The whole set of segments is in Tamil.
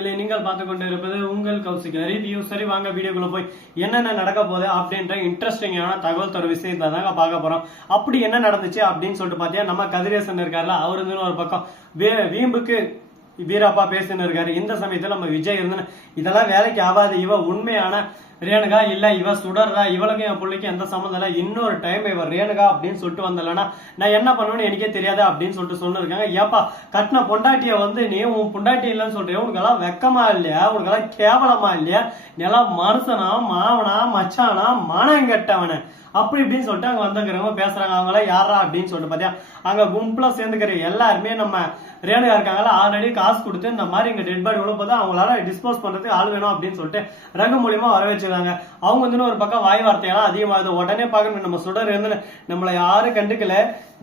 நண்பர்களே, நீங்கள் பார்த்து கொண்டு இருப்பது உங்கள் கௌசிக் ரிவ்யூ. சரி, வாங்க வீடியோக்குள்ள போய் என்னென்ன நடக்க போகுது அப்படின்ற இன்ட்ரெஸ்டிங்கான தகவல் தர விஷயத்தை தாங்க பார்க்க போறோம். அப்படி என்ன நடந்துச்சு அப்படின்னு சொல்லிட்டு பார்த்தீங்கன்னா, நம்ம கதிரேசன் இருக்காருல, அவர் வந்து ஒரு பக்கம் வீம்புக்கு வீராப்பா பேசின்னு இருக்காரு. இந்த சமயத்துல நம்ம விஜய் இருந்து இதெல்லாம் வேலைக்கு ஆகாது, இவ உண்மையான ரேணுகா இல்ல, இவ சுடர்றா, இவளுக்கும் என் பிள்ளைக்கு எந்த சம்மந்தம் இல்லை, இன்னொரு டைம் இவ ரேணுகா அப்படின்னு சொல்லிட்டு வந்தலன்னா நான் என்ன பண்ணுவேன்னு எனக்கே தெரியாது அப்படின்னு சொல்லிட்டு சொன்னிருக்காங்க. ஏப்பா, கட்டின பொண்டாட்டிய வந்து நீ உன் பொண்டாட்டி இல்லைன்னு சொல்றேன், உனக்கெல்லாம் வெக்கமா இல்லையா, உனக்கெல்லாம் கேவலமா இல்லையா, நீ எல்லாம் மனுஷனா, மாவனா, மச்சானா, மானங்கெட்டவன அப்படி இப்படின்னு சொல்லிட்டு அங்க வந்துக்கிறவங்க பேசுறாங்க. அவங்கள யாரா அப்படின்னு சொல்லிட்டு பாத்தியா, அங்க கும்பலா சேர்ந்துக்கிற எல்லாருமே நம்ம ரேணுகா இருக்காங்களா, ஆல்ரெடி காசு கொடுத்து இந்த மாதிரி இங்க டெட் பாடி விழும்போது அவங்களால டிஸ்போஸ் பண்றதுக்கு ஆள் வேணும் அப்படின்னு சொல்லிட்டு ரகு மூலியமா வர வச்சிருக்காங்க. அவங்க வந்து ஒரு பக்கம் வாய் வார்த்தையெல்லாம் அதிகமாகுது. உடனே பார்க்கணும், நம்ம சுடர் இருந்து நம்மளை யாரும் கண்டுக்கல,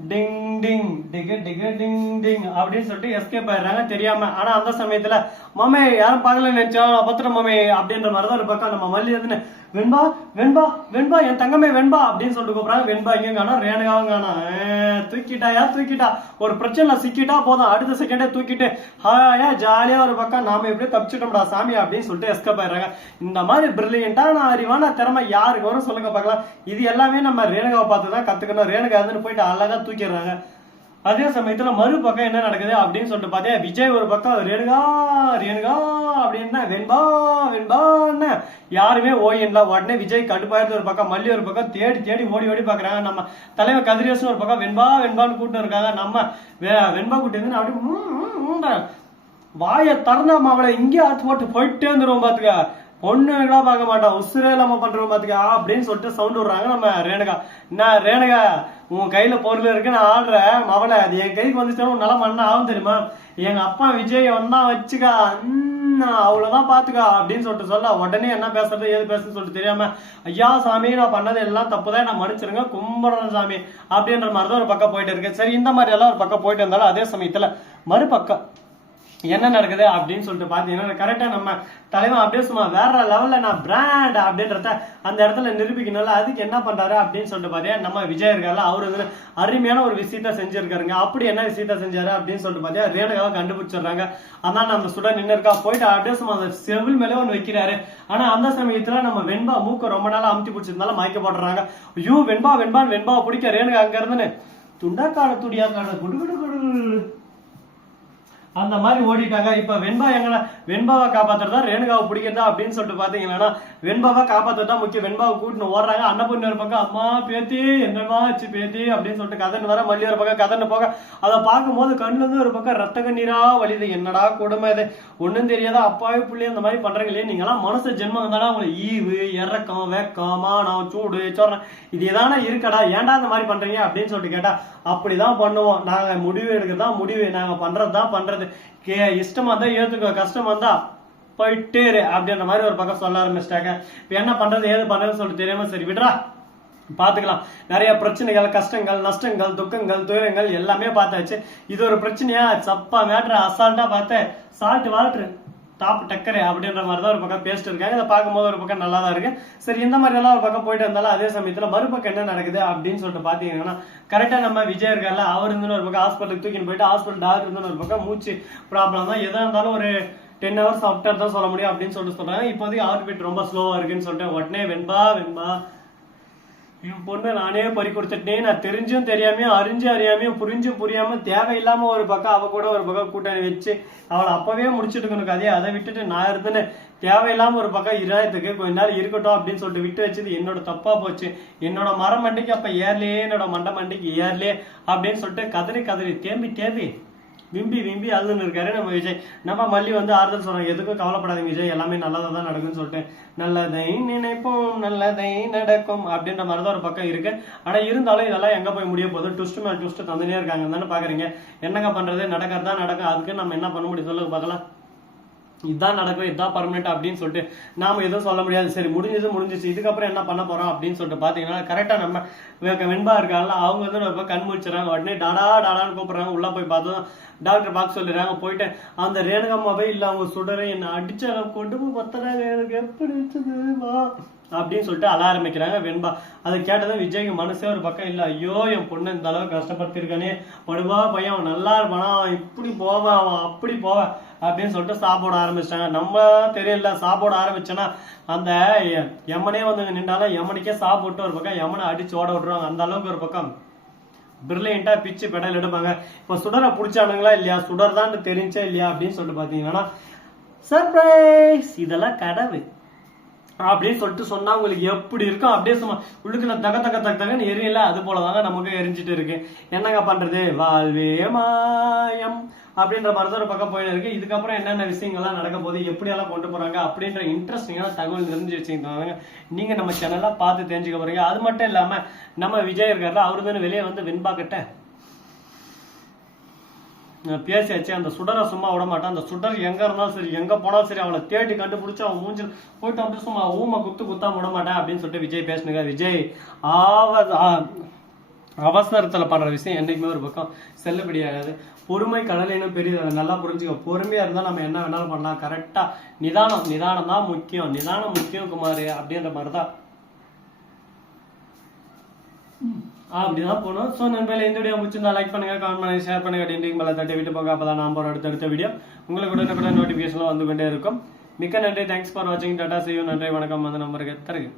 டிங் டிங் டிகு டிகு டிங் டிங் அப்படின்னு சொல்லிட்டு எஸ்கேப் ஆயிடுறாங்க தெரியாம. ஆனா அந்த சமயத்துல மாமே யாரும் பார்க்கல நினைச்சா பத்திரம் மாமே அப்படின்ற மாதிரிதான் ஒரு பக்கம் நம்ம மல்லி வந்து வெண்பா வெண்பா வெண்பா என் தங்கமே வெண்பா அப்படின்னு சொல்லிட்டு கூப்பிடுறாங்க. வெண்பா இங்க காணும், ரேணுகாவும் காணும். தூக்கிட்டாயா தூக்கிட்டா, ஒரு பிரச்சனை சிக்கிட்டா போதும் அடுத்த செகண்டே தூக்கிட்டு ஹாயா ஜாலியா ஒரு பக்கம் நாம எப்படியே தப்பிச்சுட்டோம்டா சாமி அப்படின்னு சொல்லிட்டு எஸ்கேப் ஆயிடுறாங்க. இந்த மாதிரி பிரில்லியன்டான அறிவான திறமை யாருக்கு வரும் சொல்லுங்க பார்க்கலாம். இது எல்லாமே நம்ம ரேணுகாவை பார்த்து தான் கத்துக்கணும். ரேணுகா இருந்து போயிட்டு அழகா தூக்கிடுறாங்க. அதே சமயத்துல மறுபக்கம் என்ன நடக்குது அப்படின்னு சொல்லிட்டு பார்த்தா, விஜய் ஒரு பக்கம் ரேணுகா ரேணுகா அப்படின்னா வெண்பா வெண்பான்னு யாருமே ஓயின்ல. உடனே விஜய் கடுப்பாயிருந்து ஒரு பக்கம், மல்லி ஒரு பக்கம் தேடி தேடி ஓடி ஓடி பாக்குறாங்க. நம்ம தலைவர் கதிரேசன் ஒரு பக்கம் வெண்பா வெண்பான்னு கூட்டு இருக்காங்க. நம்ம வெண்பா கூட்டி இருந்து அப்படி வாயை திறந்தாம அவளை இங்கே ஆத்து போட்டு போயிட்டே வந்துருவோம் பாத்துக்க, பொண்ணுங்களா பார்க்க மாட்டோம், உசுரே இல்லாம பண்றோம் பாத்துக்க அப்படின்னு சொல்லிட்டு சவுண்ட் விடுறாங்க நம்ம ரேணுகா. நான் ரேணுகா உன் கையில பொருள் இருக்கு, நான் ஆடுறேன் அவளை, அது என் கைக்கு வந்துச்சுன்னா உன் நல்லா மண்ணா ஆகும் தெரியுமா, எங்க அப்பா விஜய் வந்தா வச்சுக்கா அவ்வளவுதான் பாத்துக்கா அப்படின்னு சொல்லிட்டு சொல்ல, உடனே என்ன பேசுறது ஏது பேசுறது சொல்லிட்டு தெரியாம, ஐயா சாமி நான் பண்ணது எல்லாம் தப்புதான், நான் மன்னிச்சிருங்க கும்பிடுறேன் சாமி அப்படின்ற மாதிரிதான் ஒரு பக்கம் போயிட்டு இருக்கு. சரி, இந்த மாதிரி எல்லாம் ஒரு பக்கம் போயிட்டு இருந்தாலும் அதே சமயத்துல மறுபக்கம் என்ன நடக்குது அப்படின்னு சொல்லிட்டு பாத்தீங்கன்னா, கரெக்டா நம்ம தலைவன் அப்படியே சும்மா வேற லெவல்ல நான் பிராண்ட் அப்படின்றத அந்த இடத்துல நிரூபிக்கணும்ல, அதுக்கு என்ன பண்றாரு அப்படின்னு சொல்லிட்டு பாத்தீங்கன்னா, நம்ம விஜய் இருக்காருல, அவரு வந்து அருமையான ஒரு விஷயத்த செஞ்சிருக்காருங்க. அப்படி என்ன விஷயத்த செஞ்சாரு அப்படின்னு சொல்லிட்டு பாத்தீங்கன்னா, ரேணுகாவை கண்டுபிடிச்சிடுறாங்க. அதான் நம்ம சுடர் நின்று இருக்கா, போயிட்டு அப்படியே சும்மா அந்த செவில் மேலே ஒன்று வைக்கிறாரு. ஆனா அந்த சமயத்துல நம்ம வெண்பா மூக்க ரொம்ப நாளா அமுத்தி பிடிச்சிருந்தாலும் மயக்க போடுறாங்க. ஐயோ வெண்பா வெண்பான்னு வெண்பாவை பிடிக்க ரேணுகா அங்க இருந்துன்னு துண்டாக்கான துடியாக்கான குடு குடு குடு அந்த மாதிரி ஓடிட்டாங்க. இப்ப வெண்பா எங்களை வெண்பாவை காப்பாத்துறதா ரேணுகாவை பிடிக்கிறதா அப்படின்னு சொல்லிட்டு பாத்தீங்கன்னா, வெண்பாவை காப்பாத்துறதா முக்கியம். வெண்பாவை கூட்டின்னு ஓடுறாங்க. அன்னபூர்ணி ஒரு பக்கம் அம்மா பேத்தி என்னமா ஆச்சு பேத்தி அப்படின்னு சொல்லிட்டு கதன்னு வர, மல்லி ஒரு பக்கம் கதன்னு போக, அதை பார்க்கும்போது கண்ணுல இருந்து ஒரு பக்கம் ரத்த கண்ணீரா வலிது. என்னடா கொடுமை இது, ஒண்ணும் தெரியாதா அப்பாவே பிள்ளைய அந்த மாதிரி பண்றீங்களே, நீங்களாம் மனசு ஜென்மம் இருந்தாலும் உங்களுக்கு ஈவு இறக்கம் வெக்கம் மானம் சூடு சொல்றேன் இது எதானே இருக்கடா, ஏன்டா இந்த மாதிரி பண்றீங்க அப்படின்னு சொல்லிட்டு கேட்டா, அப்படிதான் பண்ணுவோம் நாங்க, முடிவு எடுக்கிறதான் முடிவு, நாங்க பண்றதுதான் பண்றது, இஷ்டமா இருந்தா ஏத்துக்கோ, கஷ்டமா இருந்தா போயிட்டே அப்படின்ற மாதிரி ஒரு பக்கம் சொல்ல ஆரம்பிச்சிட்டாங்க. இப்ப என்ன பண்றது ஏது பண்றதுன்னு சொல்லிட்டு தெரியாம, சரி விடுறா பாத்துக்கலாம், நிறைய பிரச்சனைகள் கஷ்டங்கள் நஷ்டங்கள் துக்கங்கள் துயரங்கள் எல்லாமே பார்த்தாச்சு, இது ஒரு பிரச்சனையா சப்பா மேட்ரு அசால்ட்டா பார்த்த சால்ட் வால்ட்ரு டாப் டக்கரு அப்படின்ற மாதிரி தான் ஒரு பக்கம் பேசிட்டு இருக்காங்க. இதை பார்க்கும்போது ஒரு பக்கம் நல்லா தான் இருக்கு. சரி, இந்த மாதிரி எல்லாம் ஒரு பக்கம் போயிட்டு இருந்தாலும் அதே சமயத்துல மறுபக்கம் என்ன நடக்குது அப்படின்னு சொல்லிட்டு பாத்தீங்கன்னா, கரெக்டா நம்ம விஜய் இருக்கார்ல, அவர் இருந்து ஒரு பக்கம் ஹாஸ்பிட்டலுக்கு தூக்கின்னு போயிட்டு ஹாஸ்பிட்டல் டாக்டர் இருந்து ஒரு பக்கம் மூச்சு ப்ராப்ளம் தான், எதா இருந்தாலும் ஒரு 10 hours ஆஃப்டர் தான் சொல்ல முடியும் அப்படின்னு சொல்லிட்டு சொல்றாங்க. இப்போதைக்கு ஹார்ட் பீட் ரொம்ப ஸ்லோவா இருக்குன்னு சொல்லிட்டு உடனே வெண்பா வெண்பா என் பொண்ணு நானே பறி கொடுத்துட்டேன், நான் தெரிஞ்சும் தெரியாமையும் அறிஞ்சு அறியாமையும் புரிஞ்சும் புரியாம தேவையில்லாம ஒரு பக்கம் அவ கூட ஒரு பக்கம் கூட்டணி வச்சு அவளை அப்பவே முடிச்சுட்டு இருக்கணும் கதையை, அதை விட்டுட்டு நான் இருந்துன்னு தேவையில்லாம ஒரு பக்கம் இராயத்துக்கு கொஞ்ச நாள் இருக்கட்டும் அப்படின்னு சொல்லிட்டு விட்டு வச்சது என்னோட தப்பா போச்சு, என்னோட மரம் மண்டிக்கு அப்ப ஏர்லையே என்னோட மண்டை மண்டிக்கு ஏர்லையே அப்படின்னு சொல்லிட்டு கதறி கதறி தேம்பி தேம்பி விம்பி விம்பி அழுதுன்னு இருக்காரு நம்ம விஜய். நம்ம மல்லி வந்து ஆறுதல் சொல்றாங்க, எதுக்கும் கவலைப்படாதீங்க விஜய், எல்லாமே நல்லதா தான் நடக்கும்னு சொல்லிட்டு, நல்லதை நினைப்போம் நல்லதை நடக்கும் அப்படின்ற மாதிரிதான் ஒரு பக்கம் இருக்கு. ஆனா இருந்தாலும் இதெல்லாம் எங்க போய் முடிய போகுது, ட்விஸ்ட் மேல் ட்விஸ்ட் தந்துனே இருக்காங்க தானே பாக்குறீங்க. என்னங்க பண்றது, நடக்கிறதா நடக்கும், அதுக்கு நம்ம என்ன பண்ண முடியும் சொல்லுங்க பார்க்கலாம். இதுதான் நடக்கும் இதுதான் பர்மனெண்ட் அப்படின்னு சொல்லிட்டு நாம எதுவும் சொல்ல முடியாது. சரி, முடிஞ்சிச்சு இதுக்கப்புறம் என்ன பண்ண போறோம் அப்படின்னு சொல்லிட்டு பாத்தீங்கன்னா, கரெக்டா நம்ம வெண்பா இருக்காங்கல்ல, அவங்க வந்து ரொம்ப கண் முடிச்சுறாங்க. உடனே டாடா டாடான்னு கூப்பிடுறாங்க. உள்ள போய் பார்த்ததும் டாக்டர் பார்க்க சொல்லிடுறாங்க. போயிட்டு அந்த ரேணுகாமாவே இல்ல அவங்க சுடரை என்ன அடிச்ச கொண்டு போய் பத்துறாங்க, எனக்கு எப்படி வச்சதுமா அப்படின்னு சொல்லிட்டு அழ ஆரம்பிக்கிறாங்க வெண்பா. அதை கேட்டதும் விஜய்க்கு மனசே ஒரு பக்கம் இல்ல, ஐயோ என் பொண்ணு இந்த அளவுக்கு கஷ்டப்படுத்திருக்கானே, படுவா பையன் அவன் நல்லா இருப்பானா, அவன் இப்படி போவான் அவன் அப்படி போவான் அப்படின்னு சொல்லிட்டு சாப்பிட ஆரம்பிச்சிட்டாங்க. நம்ம தெரியல சாப்பிட ஆரம்பிச்சோன்னா அந்த யமனே வந்து நின்றாலும் யமனுக்கே சாப்பிட்டு ஒரு பக்கம் யமனை அடிச்சு ஓட விட்டுருவாங்க. அந்த அளவுக்கு ஒரு பக்கம் பிரில்லியண்டா பிச்சு பெடல் எடுப்பாங்க. இப்ப சுடரை பிடிச்சானுங்களா இல்லையா, சுடர் தான் தெரிஞ்சா இல்லையா அப்படின்னு சொல்லிட்டு பாத்தீங்கன்னா சர்ப்ரைஸ் இதெல்லாம் கடவு அப்படின்னு சொல்லிட்டு சொன்னா உங்களுக்கு எப்படி இருக்கும், அப்படியே சும்மா உள்ளுக்குள்ள தக தக தக தகன்னு எரியல. அது போலதாங்க நமக்கு எரிஞ்சிட்டு இருக்கு. என்னங்க பண்றது, வாழ்வே மாயம் அப்படின்ற மாதிரி தான் ஒரு பக்கம் போயிட்டு இருக்கு. இதுக்கப்புறம் என்னென்ன விஷயங்கள்லாம் நடக்க போகுது, எப்படி எல்லாம் கொண்டு போறாங்க அப்படின்ற இன்ட்ரெஸ்டிங்கான தகவல் தெரிஞ்சு வச்சுக்கிட்டாங்க. நீங்க நம்ம சேனலா பார்த்து தெரிஞ்சுக்க போறீங்க. அது மட்டும் இல்லாம நம்ம விஜய் இருக்காருல, அவரு தானே வெளியே வந்து வெண்பாக்கிட்ட பேசியாச்சு. அந்த சுடரை சும்மா விட மாட்டான். அந்த சுடர் எங்க இருந்தாலும் சரி, எங்க போனாலும் சரி, அவளை தேடி கண்டுபிடிச்சு அவன் மூஞ்சில் போயிட்டு அப்படி சும்மா ஊமை குத்தா விட மாட்டேன் அப்படின்னு சொல்லிட்டு விஜய் பேசுனுங்க. விஜய் அவசரத்துல பண்ற விஷயம் என்னைக்குமே ஒரு பக்கம் செல்லுபடி ஆகாது. பொறுமை கடலைன்னு பெரிய நல்லா புரிஞ்சுக்க. பொறுமையா இருந்தா நம்ம என்ன வேணாலும் பண்ணலாம். கரெக்டா நிதானம் தான் முக்கியம். நிதானம் முக்கியம் குமார் அப்படின்ற மாதிரிதான் அப்படிதான் போகணும். ஸோ நண்பர்களே, இந்த வீடியோ முடிச்சிருந்தா லைக் பண்ணுங்க, கமெண்ட் பண்ணுங்க, ஷேர் பண்ணுங்க, டிண்டிங் மேல தட்டி விட்டு போங்க. அப்பதான் நான் போற அடுத்த வீடியோ உங்களுக்கு கூட நோட்டிபிகேஷன் வந்து கொண்டே இருக்கும். மிக்க நன்றி. தேங்க்ஸ் ஃபார் வாட்சிங். Tata, see you. நன்றி, வணக்கம். அந்த நம்பருக்கு தருங்க.